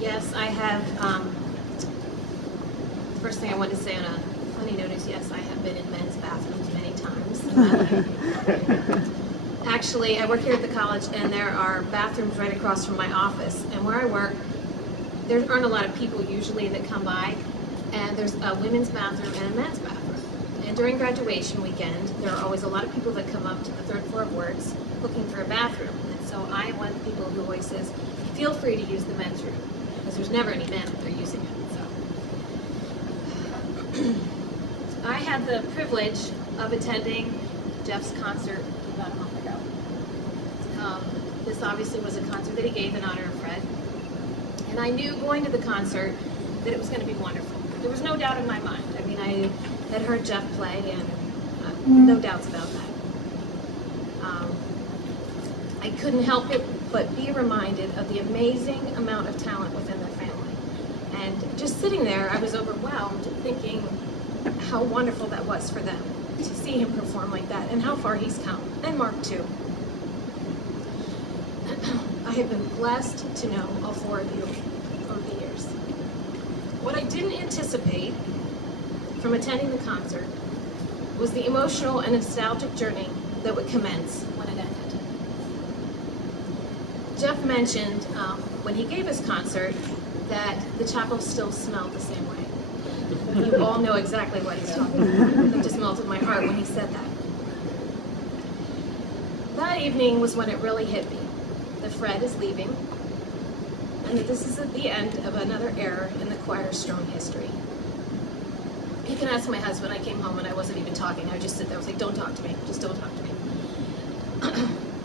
Yes, I have. The first thing I wanted to say on a funny note is yes, I have been in men's bathrooms many times. Actually, I work here at the college, and there are bathrooms right across from my office. And where I work, there aren't a lot of people usually that come by, and there's a women's bathroom and a men's bathroom. And during graduation weekend, there are always a lot of people that come up to the third floor of Words looking for a bathroom. And so I am one of the people who always says, feel free to use the men's room, because there's never any men that are using it. So I had the privilege of attending Jeff's concert about a month ago. This obviously was a concert that he gave in honor of Fred. And I knew going to the concert that it was going to be wonderful. There was no doubt in my mind. I mean, I had heard Jeff play, and no doubts about that. I couldn't help it but be reminded of the amazing amount of talent within their family. And just sitting there, I was overwhelmed thinking how wonderful that was for them to see him perform like that, and how far he's come, and Mark too. I have been blessed to know all four of you over the years. What I didn't anticipate from attending the concert was the emotional and nostalgic journey that would commence when it ended. Jeff mentioned when he gave his concert that the chapel still smelled the same way. You all know exactly what he's talking about. It just melted my heart when he said that. That evening was when it really hit me that Fred is leaving, and that this is at the end of another era in the choir's strong history. You can ask my husband. I came home and I wasn't even talking. I would just sit there. I was like, don't talk to me. Just don't talk to me.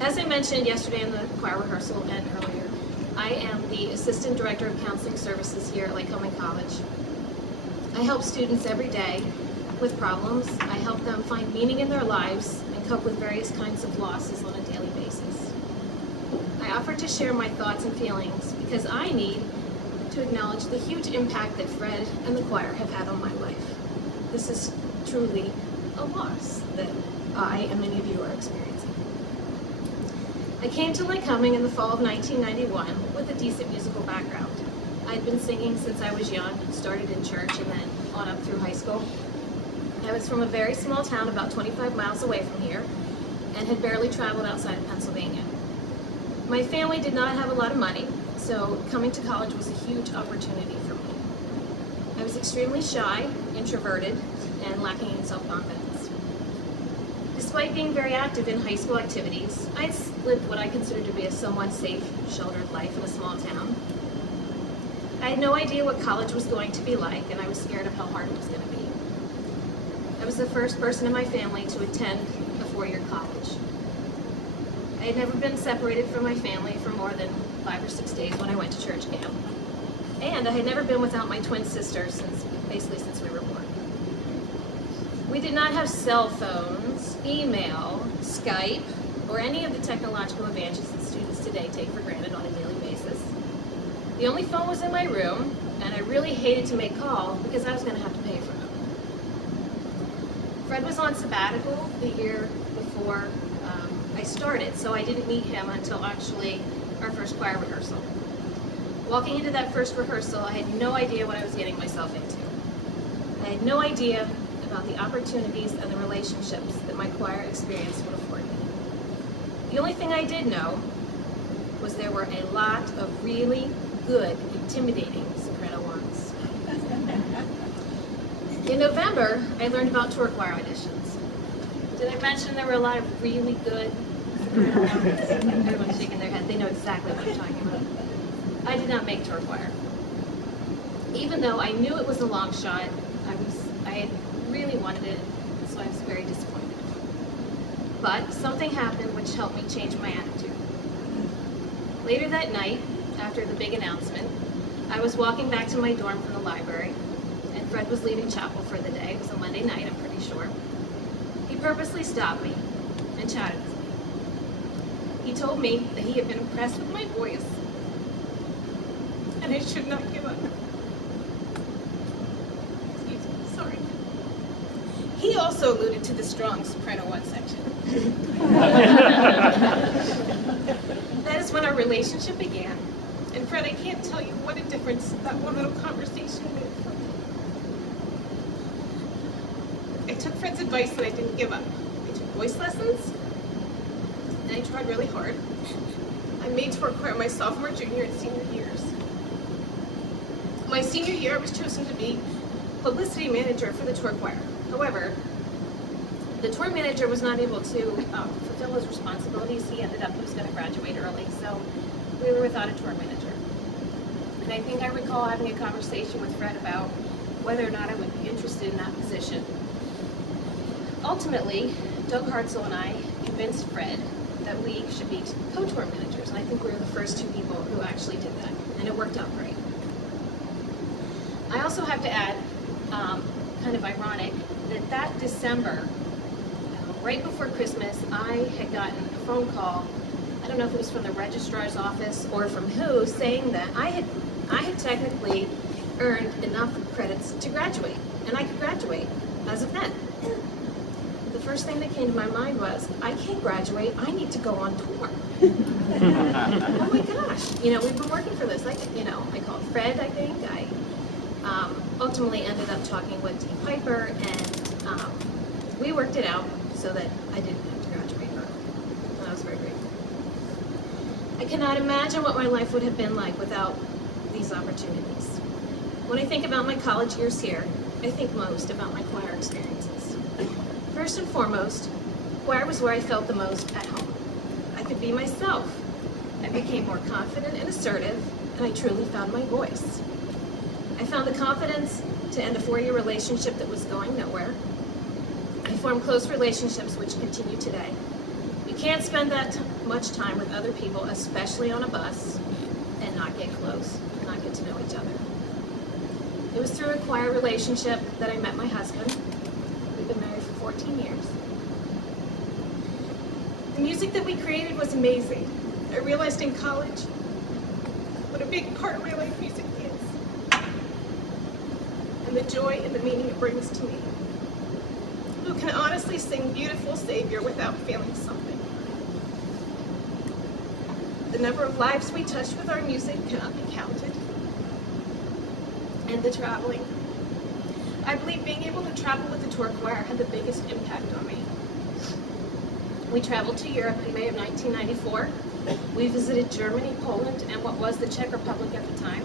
As I mentioned yesterday in the choir rehearsal and earlier, I am the Assistant Director of Counseling Services here at Lycoming College. I help students every day with problems. I help them find meaning in their lives and cope with various kinds of losses on a daily basis. I offer to share my thoughts and feelings because I need to acknowledge the huge impact that Fred and the choir have had on my life. This is truly a loss that I and many of you are experiencing. I came to Lycoming in the fall of 1991 with a decent musical background. I'd been singing since I was young, started in church and then on up through high school. I was from a very small town about 25 miles away from here and had barely traveled outside of Pennsylvania. My family did not have a lot of money, so coming to college was a huge opportunity for me. I was extremely shy, introverted, and lacking in self-confidence. Despite being very active in high school activities, I lived what I considered to be a somewhat safe, sheltered life in a small town. I had no idea what college was going to be like, and I was scared of how hard it was going to be. I was the first person in my family to attend a four-year college. I had never been separated from my family for more than 5 or 6 days when I went to church camp. And I had never been without my twin sister since we were born. We did not have cell phones, email, Skype, or any of the technological advances that students today take for granted on a daily basis. The only phone was in my room, and I really hated to make calls because I was going to have to pay for them. Fred was on sabbatical the year before I started, so I didn't meet him until actually our first choir rehearsal. Walking into that first rehearsal, I had no idea what I was getting myself into. I had no idea about the opportunities and the relationships that my choir experience would afford me. The only thing I did know was there were a lot of really good, intimidating soprano ones. In November, I learned about tour choir auditions. Did I mention there were a lot of really good soprano ones? Everyone's shaking their head. They know exactly what I'm talking about. I did not make tour choir. Even though I knew it was a long shot, I really wanted it, so I was very disappointed. But something happened which helped me change my attitude. Later that night, after the big announcement, I was walking back to my dorm from the library, and Fred was leaving chapel for the day. It was a Monday night, I'm pretty sure. He purposely stopped me and chatted with me. He told me that he had been impressed with my voice, and I should not give up. Excuse me, sorry. He also alluded to the strong soprano 1 section. That is when our relationship began, And Fred, I can't tell you what a difference that one little conversation made for me. I took Fred's advice that I didn't give up. I took voice lessons, and I tried really hard. I made tour choir my sophomore, junior, and senior years. My senior year, I was chosen to be publicity manager for the tour choir. However, the tour manager was not able to fulfill his responsibilities. He ended up, he was going to graduate early, so we were without a tour manager. And I think I recall having a conversation with Fred about whether or not I would be interested in that position. Ultimately, Doug Hartzell and I convinced Fred that we should be co-tour managers, and I think we were the first two people who actually did that, and it worked out great. I also have to add, kind of ironic, that December, right before Christmas, I had gotten a phone call, I don't know if it was from the registrar's office or from who, saying that I had technically earned enough credits to graduate, and I could graduate as of then. The first thing that came to my mind was, I can't graduate, I need to go on tour. Oh my gosh, you know, we've been working for this. I called Fred, I think. I ultimately ended up talking with T. Piper, and we worked it out so that I didn't have to graduate early. And I was very grateful. I cannot imagine what my life would have been like without these opportunities. When I think about my college years here, I think most about my choir experiences. First and foremost, choir was where I felt the most at home. I could be myself. I became more confident and assertive, and I truly found my voice. I found the confidence to end a 4-year relationship that was going nowhere. I formed close relationships which continue today. You can't spend that much time with other people, especially on a bus, and not get close, not get to know each other. It was through a choir relationship that I met my husband. We've been married for 14 years. The music that we created was amazing. I realized in college what a big part of my life music is, and the joy and the meaning it brings to me. Who can honestly sing Beautiful Savior without feeling something? The number of lives we touch with our music cannot be counted. And the traveling. I believe being able to travel with the tour choir had the biggest impact on me. We traveled to Europe in May of 1994. We visited Germany, Poland, and what was the Czech Republic at the time.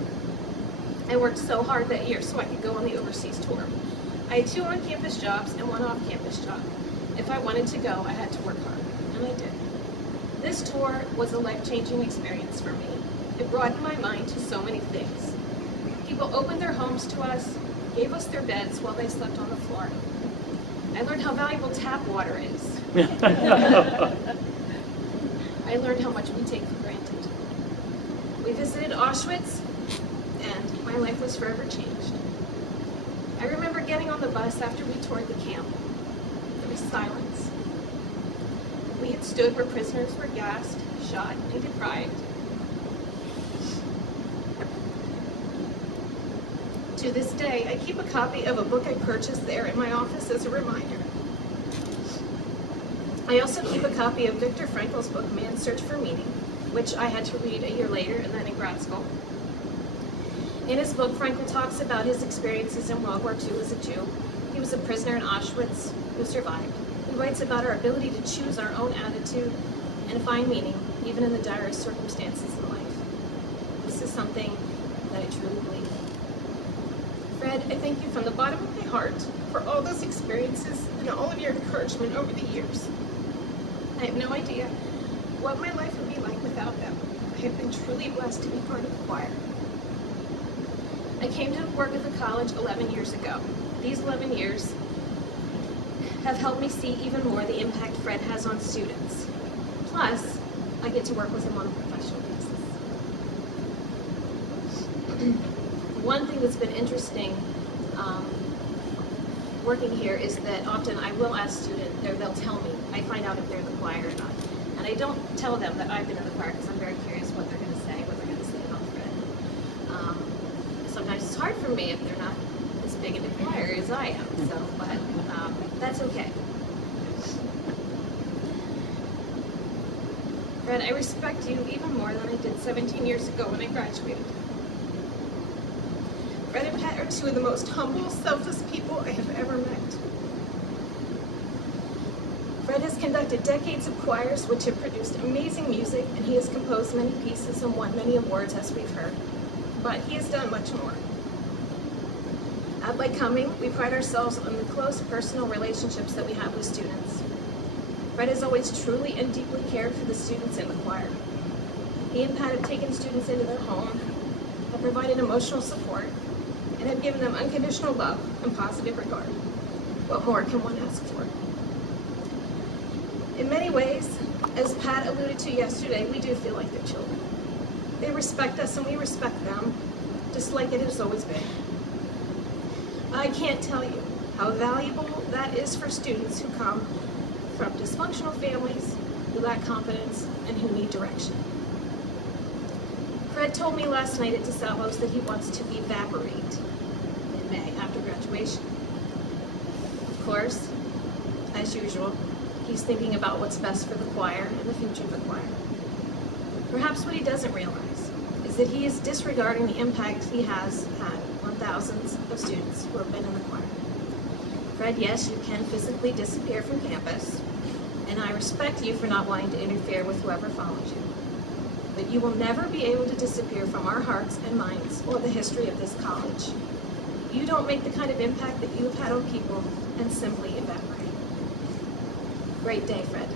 I worked so hard that year so I could go on the overseas tour. I had 2 on-campus jobs and 1 off-campus job. If I wanted to go, I had to work hard, and I did. This tour was a life-changing experience for me. It broadened my mind to so many things. People opened their homes to us, gave us their beds while they slept on the floor. I learned how valuable tap water is. I learned how much we take for granted. We visited Auschwitz, and my life was forever changed. I remember getting on the bus after we toured the camp. There was silence. We had stood where prisoners were gassed, shot, and deprived. To this day, I keep a copy of a book I purchased there in my office as a reminder. I also keep a copy of Viktor Frankl's book, Man's Search for Meaning, which I had to read a year later and then in grad school. In his book, Frankl talks about his experiences in World War II as a Jew. He was a prisoner in Auschwitz who survived. He writes about our ability to choose our own attitude and find meaning, even in the direst circumstances in life. This is something that I truly believe. Fred, I thank you from the bottom of my heart for all those experiences and all of your encouragement over the years. I have no idea what my life would be like without them. I have been truly blessed to be part of the choir. I came to work at the college 11 years ago. These 11 years have helped me see even more the impact Fred has on students. Plus, I get to work with him on a professional basis. One thing that's been interesting working here is that often I will ask students, or they'll tell me, I find out if they're in the choir or not. And I don't tell them that I've been in the choir because I'm very curious what they're going to say, what they're going to say about Fred. Sometimes it's hard for me if they're not as big in the choir as I am, so, but that's okay. Fred, I respect you even more than I did 17 years ago when I graduated. Fred and Pat are two of the most humble, selfless people I have ever met. Fred has conducted decades of choirs which have produced amazing music, and he has composed many pieces and won many awards, as we've heard. But he has done much more. At Lycoming, we pride ourselves on the close personal relationships that we have with students. Fred has always truly and deeply cared for the students in the choir. He and Pat have taken students into their home, have provided emotional support, and have given them unconditional love and positive regard. What more can one ask for? In many ways, as Pat alluded to yesterday, we do feel like their children. They respect us and we respect them, just like it has always been. I can't tell you how valuable that is for students who come from dysfunctional families, who lack confidence, and who need direction. Fred told me last night at DeSalvo's that he wants to evaporate in May after graduation. Of course, as usual, he's thinking about what's best for the choir and the future of the choir. Perhaps what he doesn't realize is that he is disregarding the impact he has had on thousands of students who have been in the choir. Fred, yes, you can physically disappear from campus, and I respect you for not wanting to interfere with whoever follows you. But you will never be able to disappear from our hearts and minds or the history of this college. You don't make the kind of impact that you have had on people and simply evaporate. Great day, Fred.